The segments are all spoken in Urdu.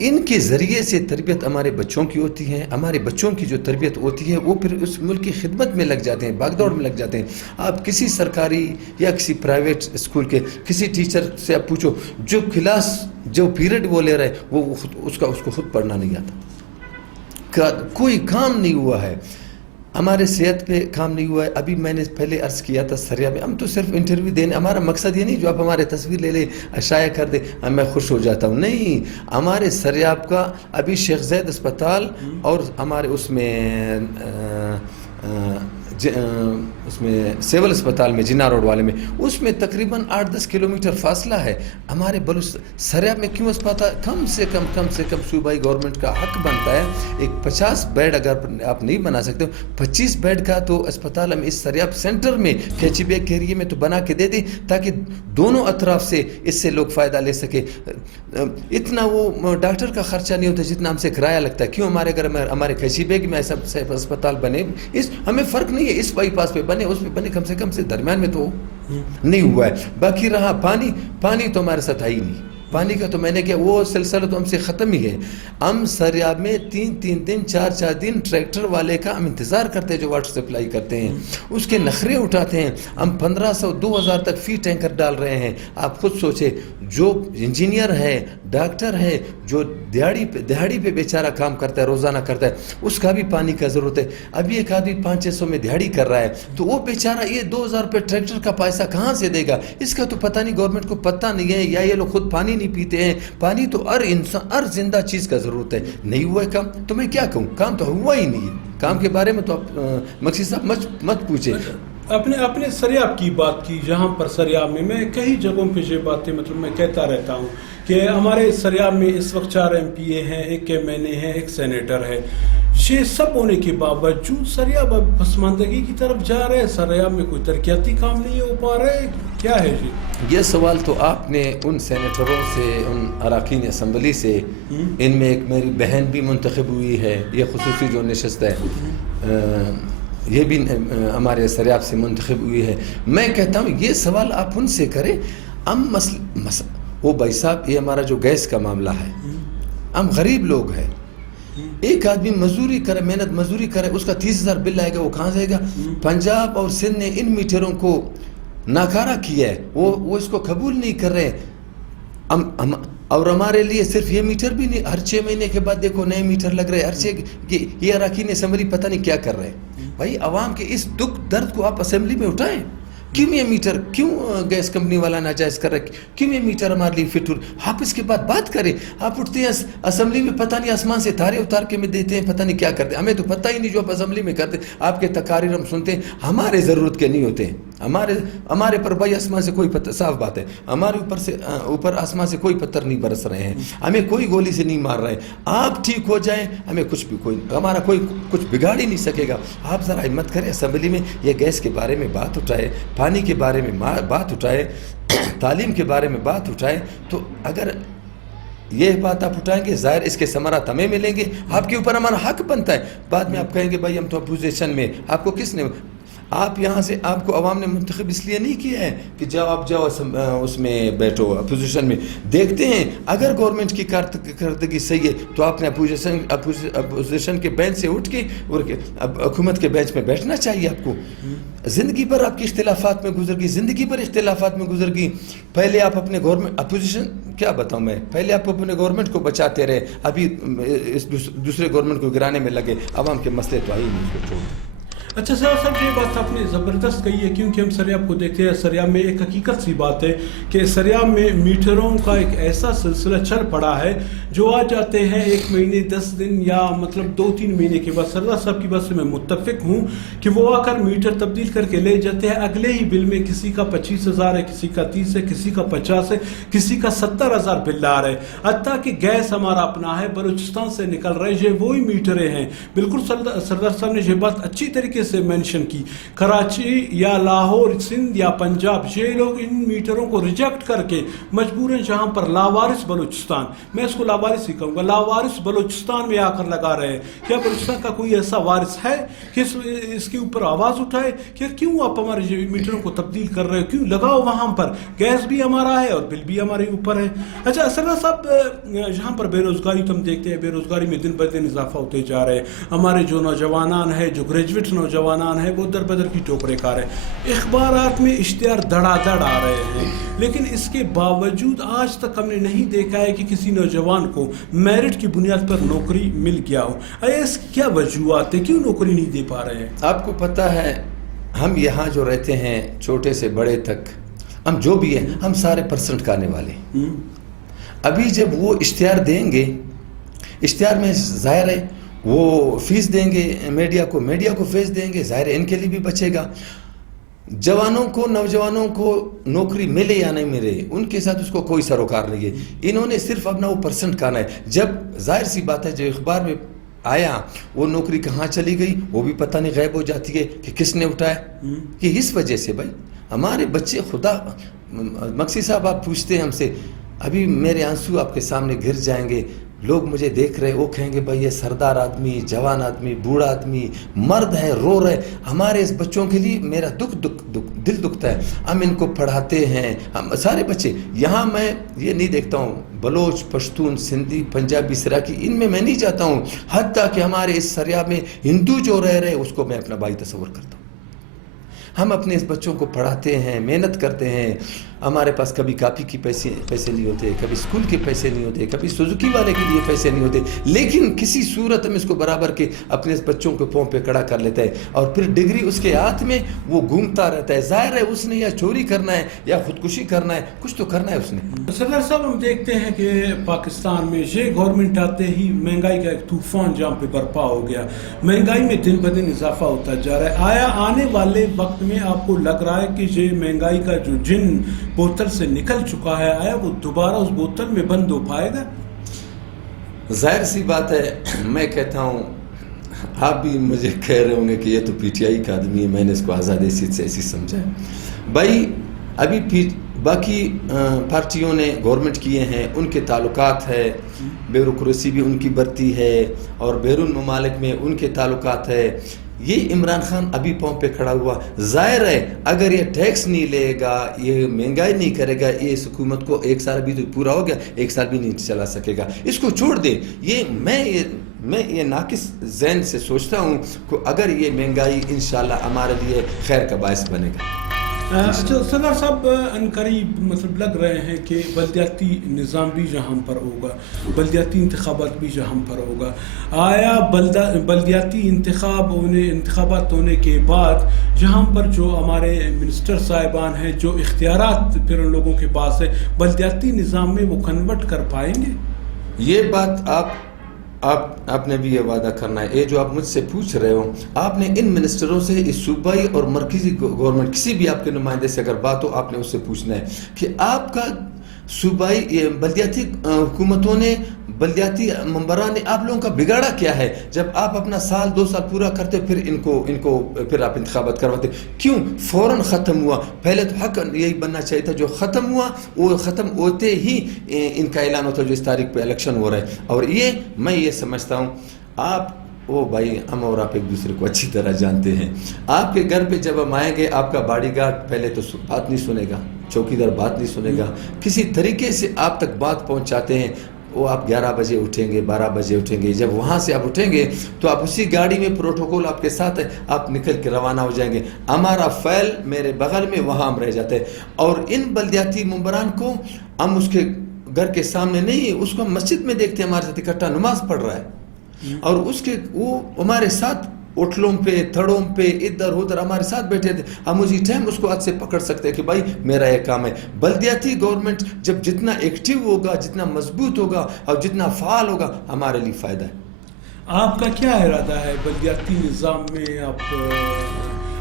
ان کے ذریعے سے تربیت ہمارے بچوں کی ہوتی ہے. ہمارے بچوں کی جو تربیت ہوتی ہے وہ پھر اس ملک کی خدمت میں لگ جاتے ہیں, بھاگ دوڑ میں لگ جاتے ہیں. آپ کسی سرکاری یا کسی پرائیویٹ اسکول کے کسی ٹیچر سے آپ پوچھو, جو کلاس جو پیریڈ وہ لے رہا ہے وہ اس کو خود پڑھنا نہیں آتا, کوئی کام نہیں ہوا ہے. ہمارے صحت پہ کام نہیں ہوا ہے. ابھی میں نے پہلے عرض کیا تھا سریا میں ہم تو صرف انٹرویو دینے, ہمارا مقصد یہ نہیں جو آپ ہمارے تصویر لے لیں شائع کر دیں میں خوش ہو جاتا ہوں, نہیں. ہمارے سریاب کا ابھی شیخ زید اسپتال اور ہمارے اس میں سیول اسپتال میں جنا روڈ والے میں اس میں تقریباً 8-10 کلومیٹر فاصلہ ہے. ہمارے سریاب میں کیوں اسپتال, کم سے کم صوبائی گورنمنٹ کا حق بنتا ہے ایک 50 بیڈ اگر آپ نہیں بنا سکتے 25 بیڈ کا تو اسپتال ہم اس سریاب سینٹر میں کیچی بیگ کے ایریے میں تو بنا کے دے دیں تاکہ دونوں اطراف سے اس سے لوگ فائدہ لے سکے. اتنا وہ ڈاکٹر کا خرچہ نہیں ہوتا جتنا ہم سے کرایہ لگتا ہے. کیوں ہمارے گھر میں ہمارے کیچی بیگ میں ایسا اسپتال بنے, اس ہمیں فرق نہیں ہے, اس بائی پاس پہ بنے اس پہ بنے, کم سے کم سے درمیان میں تو نہیں ہوا ہے. باقی رہا پانی تو ہمارے ساتھ آئی نہیں. پانی کا تو میں نے کیا وہ سلسلہ تو ہم سے ختم ہی ہے. ہم سریاب میں 3 دن 4 دن ٹریکٹر والے کا ہم انتظار کرتے ہیں جو واٹر سپلائی کرتے ہیں, اس کے نخرے اٹھاتے ہیں. ہم 1500-2000 تک فی ٹینکر ڈال رہے ہیں. آپ خود سوچے جو انجینئر ہے ڈاکٹر ہے جو دہاڑی پہ بیچارہ کام کرتا ہے روزانہ کرتا ہے اس کا بھی پانی کا ضرورت ہے. ابھی ایک آدمی 500-600 میں دہاڑی کر رہا ہے تو وہ بیچارہ یہ 2000 روپے ٹریکٹر کا پیسہ کہاں سے دے گا؟ اس کا تو پتہ نہیں, گورنمنٹ کو پتہ نہیں ہے یا یہ لوگ خود پانی نہیں پیتے ہیں. پانی تو ہر زندہ چیز کا ضرورت ہے. نہیں ہوا ہے کام تو میں کیا کہوں, کام تو ہوا ہی نہیں ہے. کام کے بارے میں تو آپ مکسی صاحب مت پوچھیں. اپنے سریاب کی بات کی, جہاں پر سریاب میں کئی جگہوں پہ یہ باتیں مطلب میں کہتا رہتا ہوں کہ ہمارے سریاب میں اس وقت 4 MPA ہیں, 1 MNA ہے, 1 سینیٹر ہے. یہ سب ہونے کے باوجود سریاب اب پسماندگی کی طرف جا رہے ہیں. سریاب میں کوئی ترقیاتی کام نہیں ہو پا رہے, کیا ہے یہ سوال تو آپ نے ان سینیٹروں سے, ان اراکین اسمبلی سے, ان میں ایک میری بہن بھی منتخب ہوئی ہے, یہ خصوصی جو نشست ہے یہ بھی ہمارے سریاب سے منتخب ہوئی ہے. میں کہتا ہوں یہ سوال آپ ان سے کریں. ہم وہ بھائی صاحب یہ ہمارا جو گیس کا معاملہ ہے, ہم غریب لوگ ہیں. ایک آدمی مزدوری کرے, محنت مزدوری کرے, اس کا 30,000 بل آئے گا, وہ کہاں جائے گا؟ پنجاب اور سندھ نے ان میٹروں کو ناکارہ کیا ہے, وہ اس کو قبول نہیں کر رہے. اور ہمارے لیے صرف یہ میٹر بھی نہیں, ہر 6 مہینے کے بعد دیکھو نئے میٹر لگ رہے ہیں. یہ اراکین اسمبلی پتہ نہیں کیا کر رہے ہیں. بھائی عوام کے اس دکھ درد کو آپ اسمبلی میں اٹھائیں. کیوں یہ میٹر, کیوں گیس کمپنی والا ناجائز کر رہا ہے, کیوں یہ میٹر ہمارے لیے فٹ ہو؟ آپ اس کے بعد بات کریں. آپ اٹھتے ہیں اسمبلی میں پتہ نہیں آسمان سے تارے اتار کے میں دیتے ہیں, پتہ نہیں کیا کرتے ہیں. ہمیں تو پتہ ہی نہیں جو آپ اسمبلی میں کرتے. آپ کے تقاریر ہم سنتے ہیں, ہمارے ضرورت کے نہیں ہوتے ہیں. ہمارے پر بھائی آسمان سے کوئی پتھر, صاف بات ہے, ہمارے اوپر آسمان سے کوئی پتھر نہیں برس رہے ہیں, ہمیں کوئی گولی سے نہیں مار رہے ہیں. آپ ٹھیک ہو جائیں, ہمیں ہمارا کوئی کچھ بگاڑ ہی نہیں سکے گا. آپ ذرا ہمت کریں, اسمبلی میں یہ گیس کے بارے میں بات اٹھائے, پانی کے بارے میں بات اٹھائے, تعلیم کے بارے میں بات اٹھائے. تو اگر یہ بات آپ اٹھائیں گے ظاہر اس کے ثمرات ہمیں ملیں گے. آپ کے اوپر ہمارا حق بنتا ہے. بعد میں آپ کہیں گے بھائی ہم تو اپوزیشن میں, آپ کو کس نے, آپ یہاں سے, آپ کو عوام نے منتخب اس لیے نہیں کیا ہے کہ آپ جاؤ اس میں بیٹھو اپوزیشن میں. دیکھتے ہیں اگر گورنمنٹ کی کارکردگی صحیح ہے تو آپ نے اپوزیشن کے بینچ سے اٹھ کے حکومت کے بینچ میں بیٹھنا چاہیے. آپ کو زندگی بھر آپ کی اختلافات میں گزر گئی, زندگی بھر اختلافات میں گزر گئی. پہلے آپ اپنے گورنمنٹ اپوزیشن کیا بتاؤں میں, پہلے آپ اپنے گورنمنٹ کو بچاتے رہے, ابھی دوسرے گورنمنٹ کو گرانے میں لگے. عوام کے مسئلے تو آئی نہیں. اچھا صاحب یہ بات آپ نے زبردست کہی ہے, کیونکہ ہم سریاب کو دیکھتے ہیں. سریاب میں ایک حقیقت سی بات ہے کہ سریاب میں میٹروں کا ایک ایسا سلسلہ چل پڑا ہے جو آ جاتے ہیں 1 مہینے 10 دن یا مطلب 2-3 مہینے کے بعد. سردار صاحب کی بات سے میں متفق ہوں کہ وہ آ کر میٹر تبدیل کر کے لے جاتے ہیں. اگلے ہی بل میں کسی کا 25,000 ہے, کسی کا 30 ہے, کسی کا 50 ہے, کسی کا 70,000 بل آ رہے. حتیٰ کہ گیس ہمارا اپنا ہے, بلوچستان سے نکل رہے, یہ وہی میٹریں ہیں. بالکل سردار صاحب نے یہ بات اچھی طریقے سے مینشن کی. کراچی یا لاہور، سندھ یا پنجاب، یہ لوگ ان میٹروں کو ریجیکٹ کر کے مجبوراً جہاں پر لاوارث بلوچستان، میں اس کو لاوارث ہی کہوں گا، لاوارث بلوچستان میں آ کر لگا رہے ہیں. کیا بلوچستان کا کوئی ایسا وارث ہے کہ اس کے اوپر آواز اٹھائے کہ کیوں آپ ہمارے میٹروں کو تبدیل کر رہے ہو؟ کیوں لگاؤ وہاں پر، گیس بھی ہمارا ہے اور بل بھی ہمارے اوپر ہے. اچھا اسرار صاحب، جہاں پر بے روزگاری تم دیکھتے ہیں، بے روزگاری میں دن بدن اضافہ ہوتے جا رہے ہیں. ہمارے جو نوجوانان ہیں، جو گریجویٹ نوجوانان ہیں، وہ در بدر کی ٹوکرے کار ہیں. اخبارات میں اشتہار دڑا دڑ آ رہے ہیں، لیکن اس کے باوجود آج تک ہم نے نہیں دیکھا ہے کہ کسی نوجوان کو میرٹ کی بنیاد پر نوکری مل گیا ہو. اس کیا وجوہات ہیں، کیوں نوکری نہیں دے پا رہے ہیں؟ آپ کو پتہ ہے ہم یہاں جو رہتے ہیں چھوٹے سے بڑے تک، ہم جو بھی ہیں ہم سارے پرسنٹ کا آنے والے ہیں. ابھی جب وہ اشتہار دیں گے، اشتہار میں ظاہر ہے وہ فیس دیں گے میڈیا کو فیس دیں گے، ظاہر ہے ان کے لیے بھی بچے گا. جوانوں کو، نوجوانوں کو نوکری ملے یا نہیں ملے ان کے ساتھ اس کو کوئی سروکار نہیں ہے. انہوں نے صرف اپنا وہ پرسنٹ کہنا ہے. جب ظاہر سی بات ہے جو اخبار میں آیا وہ نوکری کہاں چلی گئی وہ بھی پتہ نہیں، غائب ہو جاتی ہے کہ کس نے اٹھایا. کہ اس وجہ سے بھائی ہمارے بچے، خدا مقصد صاحب آپ پوچھتے ہیں ہم سے، ابھی میرے آنسو آپ کے سامنے گر جائیں گے. لوگ مجھے دیکھ رہے، وہ کہیں گے بھائی یہ سردار آدمی، جوان آدمی، بوڑھا آدمی، مرد ہے، رو رہے. ہمارے اس بچوں کے لیے میرا دل دکھتا ہے. ہم ان کو پڑھاتے ہیں، ہم سارے بچے یہاں، میں یہ نہیں دیکھتا ہوں بلوچ، پشتون، سندھی، پنجابی، سراکی، ان میں نہیں جاتا ہوں. حتیٰ کہ ہمارے اس سریا میں ہندو جو رہ رہے اس کو میں اپنا بھائی تصور کرتا ہوں. ہم اپنے اس بچوں کو پڑھاتے ہیں، محنت کرتے ہیں. ہمارے پاس کبھی کاپی کی پیسے نہیں ہوتے، کبھی اسکول کے پیسے نہیں ہوتے، کبھی سوزوکی والے کے لیے پیسے نہیں ہوتے، لیکن کسی صورت ہم اس کو برابر کے اپنے اس بچوں کو پاؤں پہ کھڑا کر لیتا ہے. اور پھر ڈگری اس کے ہاتھ میں، وہ گھومتا رہتا ہے. ظاہر ہے اس نے یا چوری کرنا ہے یا خودکشی کرنا ہے، کچھ تو کرنا ہے اس نے. سردار صاحب، ہم دیکھتے ہیں کہ پاکستان میں یہ گورنمنٹ آتے ہی مہنگائی کا ایک طوفان جہاں پہ برپا ہو گیا. مہنگائی میں دن بدن اضافہ ہوتا جا رہا ہے. آیا آنے والے وقت میں آپ کو لگ رہا ہے کہ یہ مہنگائی کا جو جن بوتل سے نکل چکا ہے، آیا وہ دوبارہ اس بوتل میں بند ہو پائے گا؟ ظاہر سی بات ہے، میں کہتا ہوں، آپ بھی مجھے کہہ رہے ہوں گے کہ یہ تو پی ٹی آئی کا آدمی ہے، میں نے اس کو آزاد حیثیت سے ایسی سمجھا ہے. بھائی ابھی باقی پارٹیوں نے گورنمنٹ کیے ہیں، ان کے تعلقات ہے، بیوروکریسی بھی ان کی بڑھتی ہے اور بیرون ممالک میں ان کے تعلقات ہے. یہ عمران خان ابھی پاؤں پہ کھڑا ہوا. ظاہر ہے اگر یہ ٹیکس نہیں لے گا، یہ مہنگائی نہیں کرے گا، یہ اس حکومت کو 1 سال بھی تو پورا ہو گیا، 1 سال بھی نہیں چلا سکے گا. اس کو چھوڑ دے. میں یہ ناقص ذہن سے سوچتا ہوں کہ اگر یہ مہنگائی انشاءاللہ ہمارے لیے خیر کا باعث بنے گا. سردار صاحب، عنقریب مطلب لگ رہے ہیں کہ بلدیاتی نظام بھی جہاں پر ہوگا، بلدیاتی انتخابات بھی جہاں پر ہوگا. آیا بلدیاتی انتخابات ہونے کے بعد جہاں پر جو ہمارے منسٹر صاحبان ہیں، جو اختیارات پھر ان لوگوں کے پاس ہے، بلدیاتی نظام میں وہ کنورٹ کر پائیں گے؟ یہ بات آپ نے بھی یہ وعدہ کرنا ہے. یہ جو آپ مجھ سے پوچھ رہے ہو، آپ نے ان منسٹروں سے، اس صوبائی اور مرکزی گورنمنٹ کسی بھی آپ کے نمائندے سے اگر بات ہو، آپ نے اس سے پوچھنا ہے کہ آپ کا صوبائی بلدیاتی حکومتوں نے، بلدیاتی ممبران نے آپ لوگوں کا بگاڑا کیا ہے؟ جب آپ اپنا 2 سال پورا کرتے پھر ان کو پھر آپ انتخابات کرواتے کیوں؟ فوراً ختم ہوا. پہلے تو حق یہی بننا چاہیے تھا. جو ختم ہوا وہ ختم ہوتے ہی ان کا اعلان ہوتا جو اس تاریخ پہ الیکشن ہو رہا ہے. اور میں یہ سمجھتا ہوں، بھائی ہم اور آپ ایک دوسرے کو اچھی طرح جانتے ہیں. آپ کے گھر پہ جب ہم آئیں گے، آپ کا باڈی گارڈ پہلے تو بات نہیں سنے گا، چوکیدار بات نہیں سنے گا، کسی طریقے سے آپ تک بات پہنچاتے ہیں. وہ آپ 11 بجے اٹھیں گے، 12 بجے اٹھیں گے. جب وہاں سے آپ اٹھیں گے تو آپ اسی گاڑی میں، پروٹوکول آپ کے ساتھ ہے، آپ نکل کے روانہ ہو جائیں گے. ہمارا فائل میرے بغل میں، وہاں ہم رہ جاتے ہیں. اور ان بلدیاتی ممبران کو ہم اس کے گھر کے سامنے نہیں، اس کو ہم مسجد میں دیکھتے ہیں، ہمارے ساتھ اکٹھا نماز پڑھ رہا ہے. اور وہ ہمارے ساتھ اٹھلوں پہ، تھڑوں پہ، ادھر ادھر ہمارے ساتھ بیٹھے تھے. ہم اسی ٹائم اس کو ہاتھ سے پکڑ سکتے ہیں کہ بھائی میرا یہ کام ہے. بلدیاتی گورنمنٹ جب جتنا ایکٹیو ہوگا، جتنا مضبوط ہوگا اور جتنا فعال ہوگا، ہمارے لیے فائدہ ہے. آپ کا کیا ارادہ ہے بلدیاتی نظام میں؟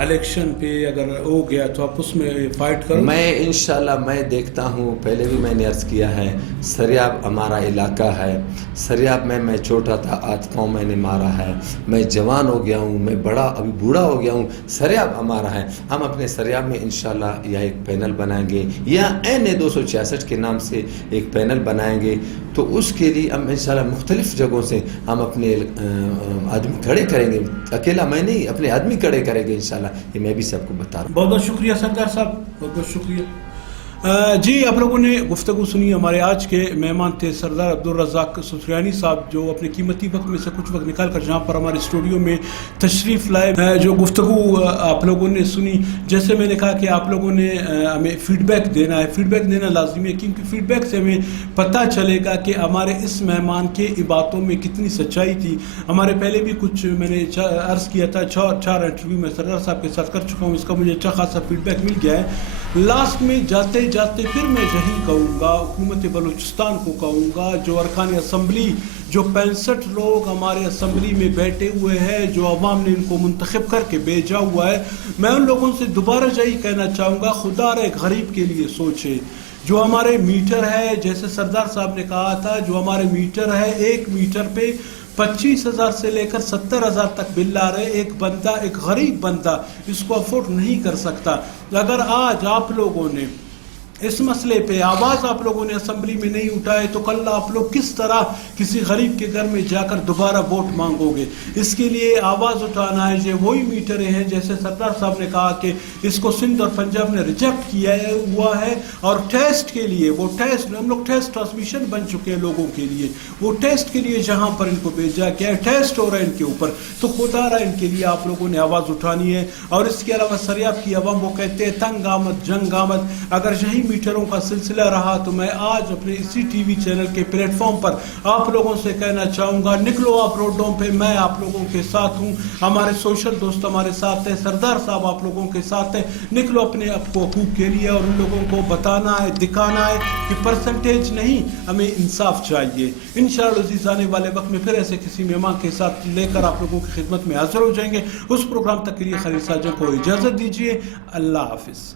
الیکشن پہ اگر ہو گیا تو آپ اس میں فائٹ کرو؟ میں انشاءاللہ میں دیکھتا ہوں، پہلے بھی میں نے عرض کیا ہے، سریاب ہمارا علاقہ ہے، سریاب میں چھوٹا تھا، 8 پاؤں میں نے مارا ہے، میں جوان ہو گیا ہوں، میں بڑا ابھی بوڑھا ہو گیا ہوں، سریاب ہمارا ہے. ہم اپنے سریاب میں انشاءاللہ یا ایک پینل بنائیں گے یا NA266 کے نام سے ایک پینل بنائیں گے. تو اس کے لیے ہم انشاءاللہ مختلف جگہوں سے ہم اپنے آدمی کھڑے کریں گے. اکیلا میں نہیں، اپنے آدمی کھڑے کریں گے انشاءاللہ. یہ میں بھی سب کو بتا رہا ہوں. بہت بہت شکریہ سردار صاحب، بہت بہت شکریہ. جی آپ لوگوں نے گفتگو سنی. ہمارے آج کے مہمان تھے سردار عبدالرزاق ستریانی صاحب، جو اپنے قیمتی وقت میں سے کچھ وقت نکال کر جہاں پر ہمارے اسٹوڈیو میں تشریف لائے. جو گفتگو آپ لوگوں نے سنی، جیسے میں نے کہا کہ آپ لوگوں نے ہمیں فیڈ بیک دینا ہے. فیڈ بیک دینا لازمی ہے، کیونکہ فیڈ بیک سے ہمیں پتہ چلے گا کہ ہمارے اس مہمان کے باتوں میں کتنی سچائی تھی. ہمارے پہلے بھی کچھ میں نے عرض کیا تھا، 4 انٹرویو میں سردار صاحب کے ساتھ کر چکا ہوں. اس کا مجھے اچھا خاصا فیڈ بیک مل گیا ہے. لاسٹ میں جاتے جاتے پھر میں یہی کہوں گا، حکومت بلوچستان کو کہوں گا، جو ارکان اسمبلی، جو 65 لوگ ہمارے اسمبلی میں بیٹھے ہوئے ہیں، جو عوام نے ان کو منتخب کر کے بھیجا ہوا ہے، میں ان لوگوں سے دوبارہ یہی کہنا چاہوں گا، خدا رے غریب کے لیے سوچے. جو ہمارے میٹر ہے، جیسے سردار صاحب نے کہا تھا، جو ہمارے میٹر ہے، ایک میٹر پہ 25,000 سے لے کر 70,000 تک بل آ رہے. ایک بندہ، ایک غریب بندہ اس کو افورڈ نہیں کر سکتا. اگر آج آپ لوگوں نے اس مسئلے پہ آواز آپ لوگوں نے اسمبلی میں نہیں اٹھائے تو کل آپ لوگ کس طرح کسی غریب کے گھر میں جا کر دوبارہ ووٹ مانگو گے؟ اس کے لیے آواز اٹھانا ہے. یہ وہی میٹریں ہیں، جیسے سردار صاحب نے کہا کہ اس کو سندھ اور پنجاب نے ریجیکٹ کیا ہوا ہے، اور ٹیسٹ کے لیے وہ ٹیسٹ، ہم لوگ ٹیسٹ ٹرانسمیشن بن چکے ہیں لوگوں کے لیے. وہ ٹیسٹ کے لیے جہاں پر ان کو بھیجا گیا ہے، ٹیسٹ ہو رہا ہے ان کے اوپر. تو خدا رہا ان کے لیے آپ لوگوں نے آواز اٹھانی ہے. اور اس کے علاوہ سریاب کی عوام، وہ کہتے ہیں تنگ آمد جنگ آمد. اگر یہی میٹروں کا سلسلہ رہا تو میں آج اپنے اسی ٹی وی چینل کے پلیٹ فارم پر آپ لوگوں سے کہنا چاہوں گا، نکلو آپ روڈوں پہ، میں آپ لوگوں کے ساتھ ہوں. ہمارے سوشل دوست ہمارے ساتھ ہیں، سردار صاحب آپ لوگوں کے ساتھ ہیں. نکلو اپنے حقوق کے لیے، اور ان لوگوں کو بتانا ہے، دکھانا ہے کہ پرسنٹیج نہیں، ہمیں انصاف چاہیے. انشاءاللہ عزیز آنے والے وقت میں پھر ایسے کسی مہمان کے ساتھ لے کر آپ لوگوں کی خدمت میں حاضر ہو جائیں گے. اس پروگرام تک کے لیے خلیل ساجن کو اجازت دیجیے. اللہ حافظ.